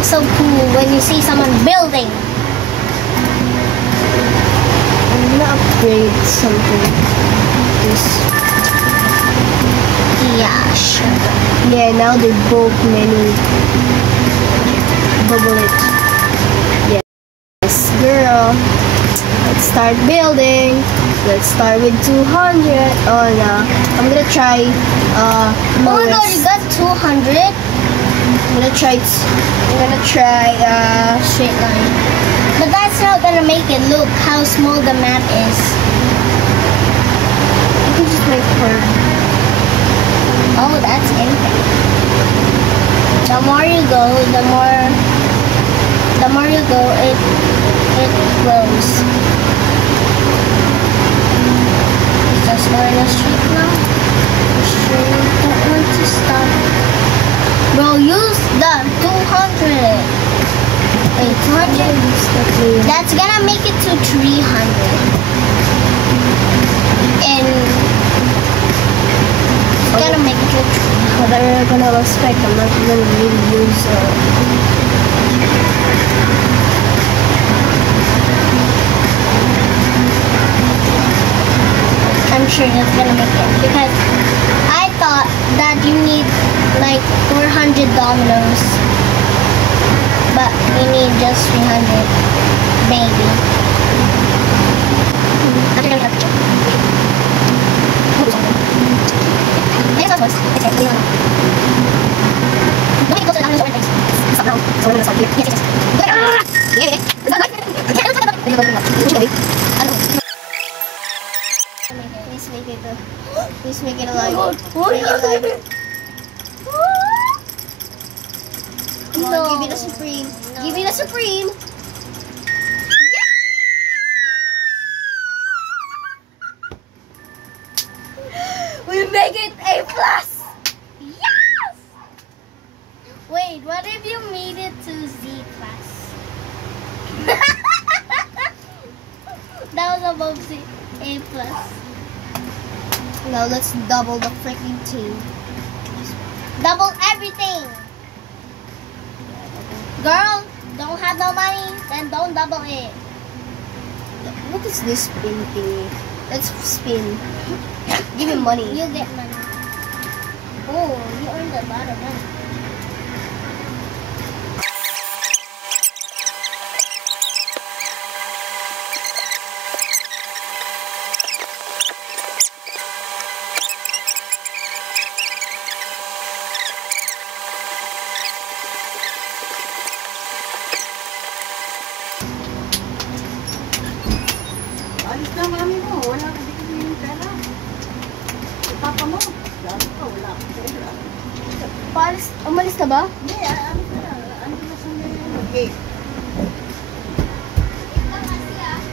looks so cool when you see someone building. I'm gonna upgrade something. This. Yeah, sure. Yeah, now they both many. Double it. Yes, girl. Let's start building. Let's start with 200. Oh no, I'm gonna try. Oh my god, you got 200? I'm gonna try Straight line. But that's not gonna make it look how small the map is. You can just make curve. Oh, that's infinite. The more you go, it grows. It's just going straight now. Sure you don't want to stop. Bro, use the 200. Wait, 200? That's gonna make it to 300. And it's gonna make it to 300. But I'm gonna expect I'm not gonna really use I'm sure that's gonna make it because I thought that you need like 400 dominoes, but you need just 300, maybe. I'm gonna have to check. It's not worse. It's okay. Nobody goes to the dominoes or anything. Stop now. So we're gonna start here. Yes, yes, yes. Yeah. It's not like Please make it alive. Oh Make it alive. Come on, No. give me the supreme. No. Give me the supreme. We make it A+. Yes! Wait, what if you made it to Z+? That was above Z A+. Now let's double the freaking team. Double everything. Girl, don't have no money, then don't double it. What is this spin thingy? Let's spin. Give me money. You get money. Oh, you earned a lot of money. Alis na mami mo, wala ka dito yung pera. Si papa mo, dami pa, wala akong pera. Umalis ka ba? Hindi, ano na sa mga gate.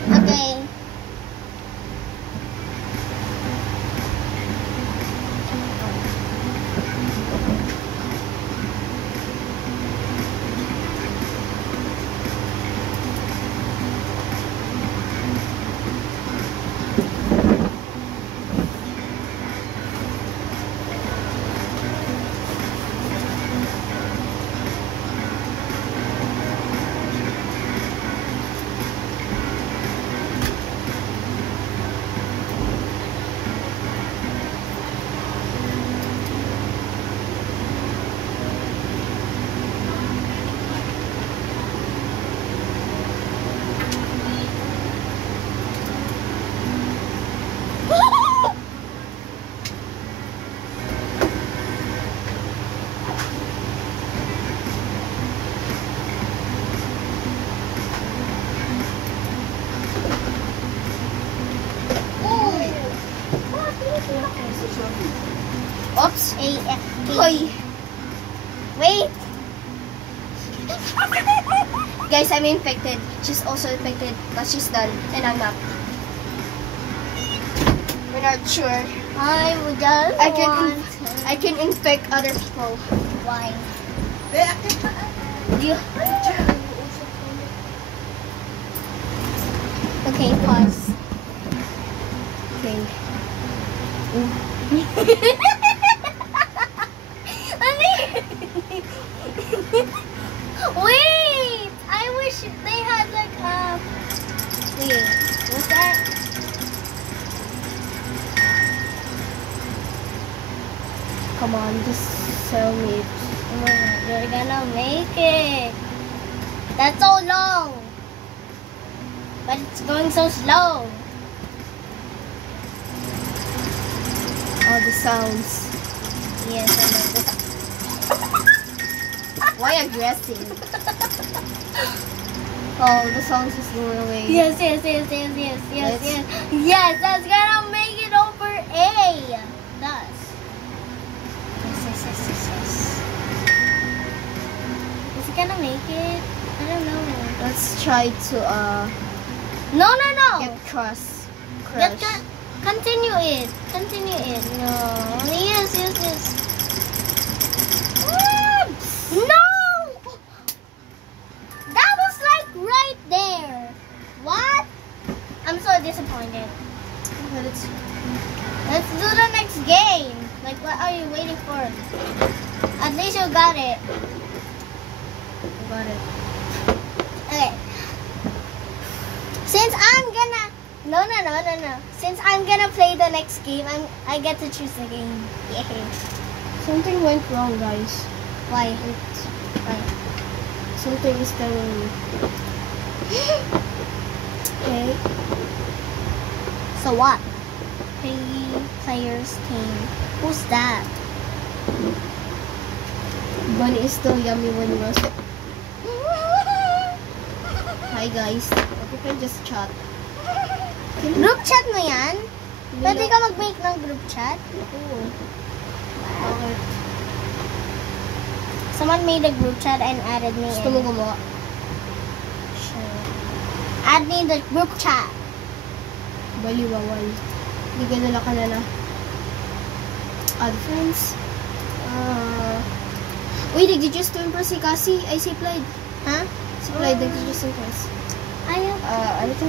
Okay. Oops. AFK. Hoy. Wait. Guys, I'm infected. She's also infected, but she's done, and I'm not. We're not sure. I would just I can infect other people. Why? Kaya akit pa. You... Okay, pause. Okay. Wait! Just sell me it. Oh my god, you're gonna make it. That's so long. But it's going so slow. Oh, the sounds. Yes, I know this. Why aggressive? Oh, the sounds is going away. Yes. Yes, that's gonna make it over A. Thus. Yes. Is it gonna make it? I don't know. Let's try to No. get cross. Just Crush. continue it. No. Yes. No! That was like right there. What? I'm so disappointed. But it's Let's do the next game. Like, what are you waiting for? At least you got it. got it. Okay. Since I'm gonna... No. Since I'm gonna play the next game, I get to choose the game. Yay. Something went wrong, guys. Why? Why? Something is telling me. Okay. So what? Players team. Who's that? Bunny is still yummy when you roast it. Hi guys. What if I just chat? Group chat mo yan? Pwede ka mag-make ng group chat? Oo. Bakit? Someone made a group chat and added me Gusto mo in. gumawa? Sure. Add me in the group chat. Baliwawal. Hindi ganala ka na. Add friends. Uy, nag-just to impress si Cassie. Ay, si Clyde. Ha? Si Clyde, nag-just to impress. Ayaw. Ano ito?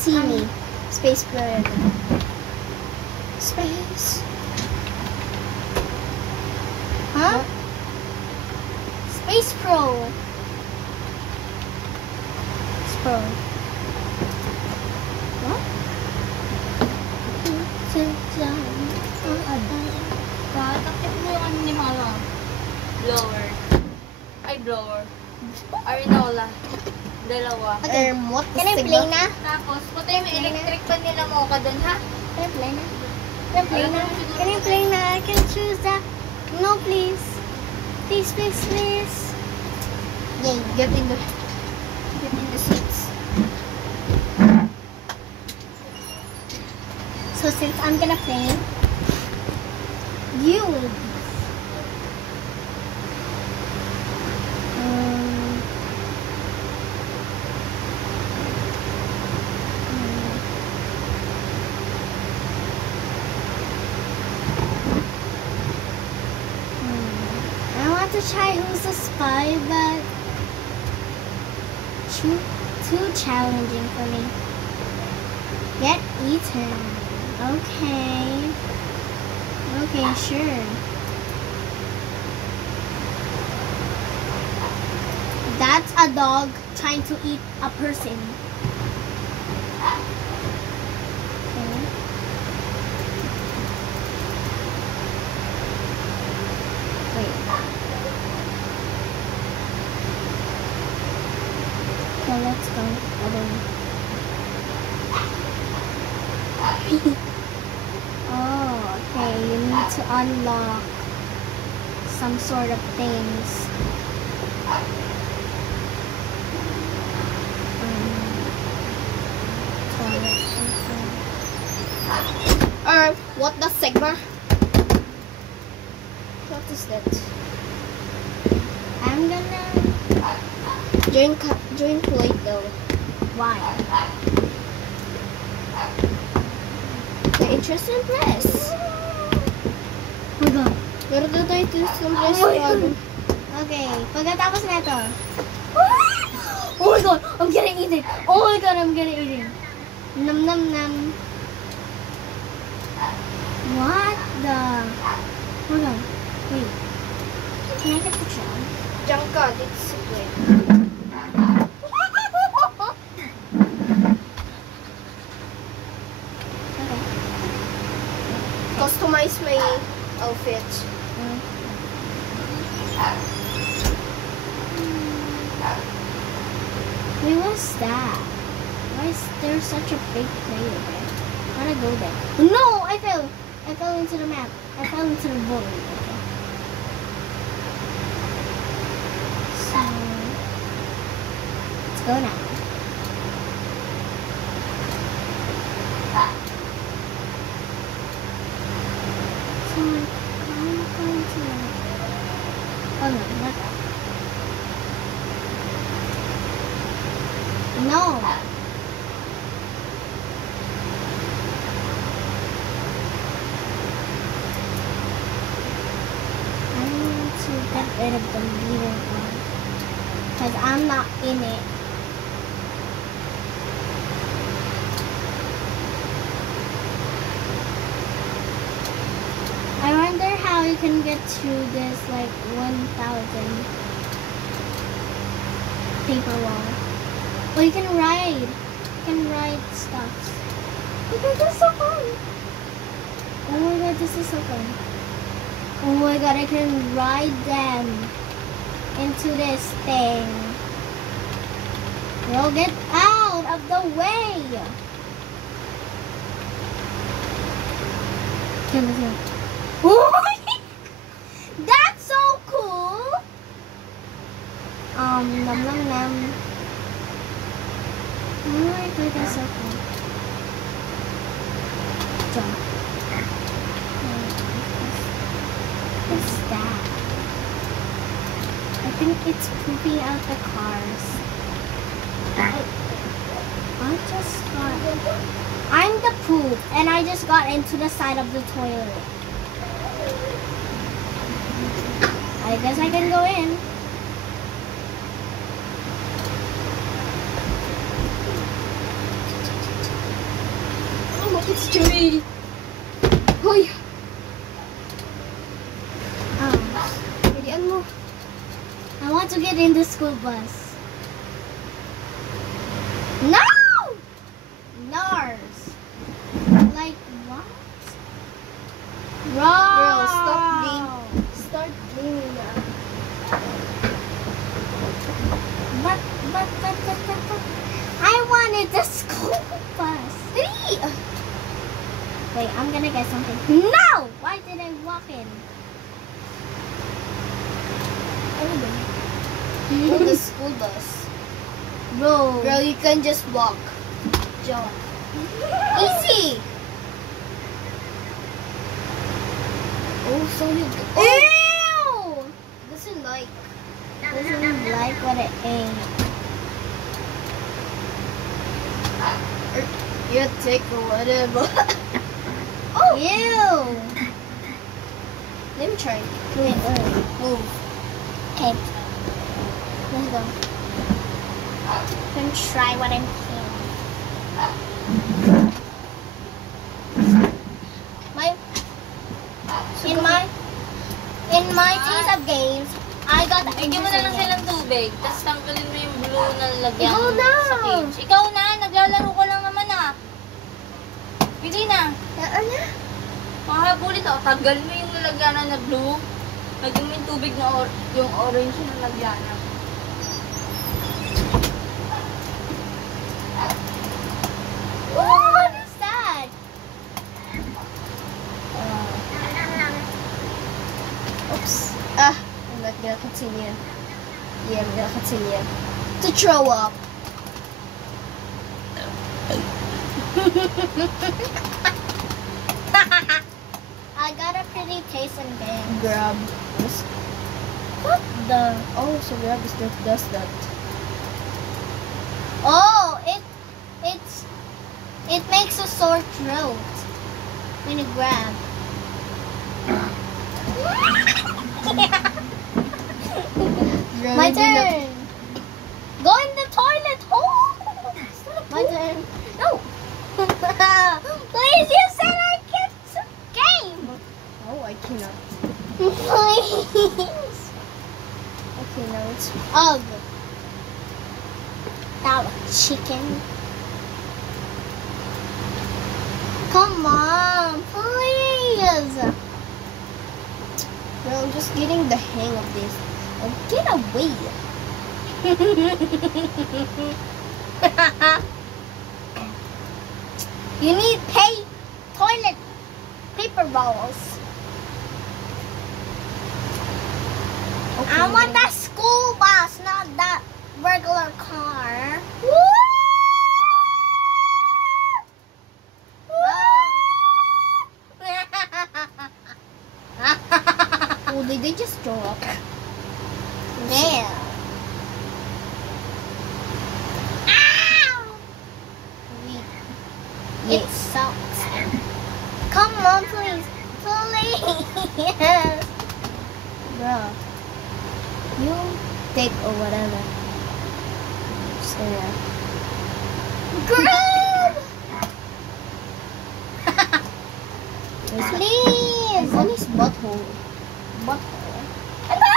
Teamy. Space player. Space. Huh? Space Pro. Pro. What? Takip mo yung ano ni Mama. Blower. Ay, blower. Arinola. Dalawa. What Can I play na? Tapos, puti mo electric pa nila mo ka dun, ha? Can I play na? Can I play na? Can I play na? I can choose that. No, please. Please. Yay, get in the seats. So since I'm gonna play, you will be. I want to try Who's the Spy, but too challenging for me. Get eaten. Okay, sure. That's a dog trying to eat a person. Okay. Wait. So let's go. Oh, okay. You need to unlock some sort of things. What the Sigma? What is that? I'm gonna... Join plate though. Why? The interest in press. Oh my god. Pero doon tayo to some press Oh my bago. Okay, pagkatapos na ito. Oh my god, I'm gonna eat it. Oh my god, I'm gonna eat it. Nam. What the? Hold on. Wait. Can I get the job? Diyan ka, dito sa plate. Okay. Customize my Wait, what's that? Why is there such a big player there? I wanna go there. No, I fell. I fell into the map. I fell into the void. Okay. So let's go now. So I'm going to. Oh no, not that. No. I need to get rid of the leader one because I'm not in it. I wonder how you can get through this like 1,000 paper wall. Oh, you can ride. You can ride stuff. Okay, this is so fun. Oh my god, this is so fun. Oh my god, I can ride them into this thing. Girl, get out of the way. Okay, let's go. Oh, that's so cool. Nom nom nom. Oh my god, that's so cool. Jump. What's that? I think it's pooping out the cars. I'm the poop, and I just got into the side of the toilet. I guess I can go in. Oh, it's Joey. Hoy! Pilihan mo. I want to get in the school bus. No! Nars. Like what? Girl, start gaming now. But. I wanted the school bus. Wait, I'm gonna get something. No! Why did I walk in? On the school bus. Bro. Girl, you can just walk. Jump. Easy! Oh, so you... Oh, Ew! doesn't like... Doesn't like what it ain't. You take or whatever. Oh! Ew! Let me try. Wait, Move. okay. Let's go. Gonna try what I'm can. In my taste of games, I got the Bigyan mo na lang silang tubig, tapos tanggalin mo yung blue na lagyan Ikaw na! sa cage. Ikaw na! Naglalaro ko lang naman ah. Pili na. Ano? Mahabulin to. Tanggalin mo yung lalagyanan na blue. Lagyan mo yung tubig na yung orange na lagyanan. Oh, what is that? Oops. I'm not gonna continue. Yeah, I'm gonna continue. To throw up. I got a pretty taste in game. Grab. This. What the? Oh, so grab is that does that. Oh, it makes a sore throat when you grab. Girl, My you do not- turn. Go in the toilet. Oh, my turn. No. Please, you said I get some game. Oh, I cannot. Please. Okay, now it's Ugh. That was chicken. Come on, please. Well, I'm just getting the hang of this. Oh, get away! You need toilet paper rolls. Okay. I want the school bus, not the regular car. Oh, did they just throw up? Yeah. Ow! It Yes. sucks. Come on, please. Please. Bro. You take or whatever. Just gonna grab. Please. It's on his butthole. Butthole. Ano?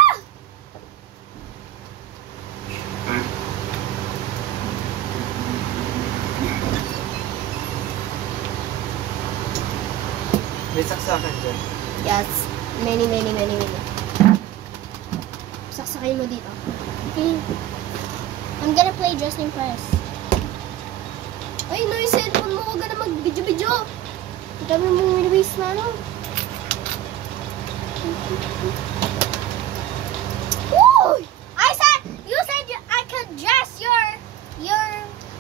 May saksakan dyan. Yes. Many. Saksakin mo dito. Okay. I'm gonna play Just Impress. Ay, no, yung cellphone mo. Huwag ka na mag-video-video. Ang dami mong release na, ano? Woo! You said I could dress your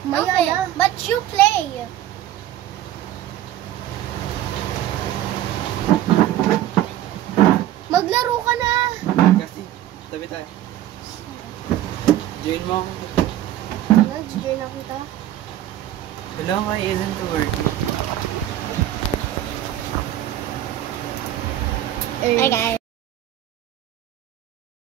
Maya outfit, na. but you play. Maglaro ka na. Kasi, tabi tayo. Join mo ako. Nag-join na kita. Hello, why isn't it working? Hi guys.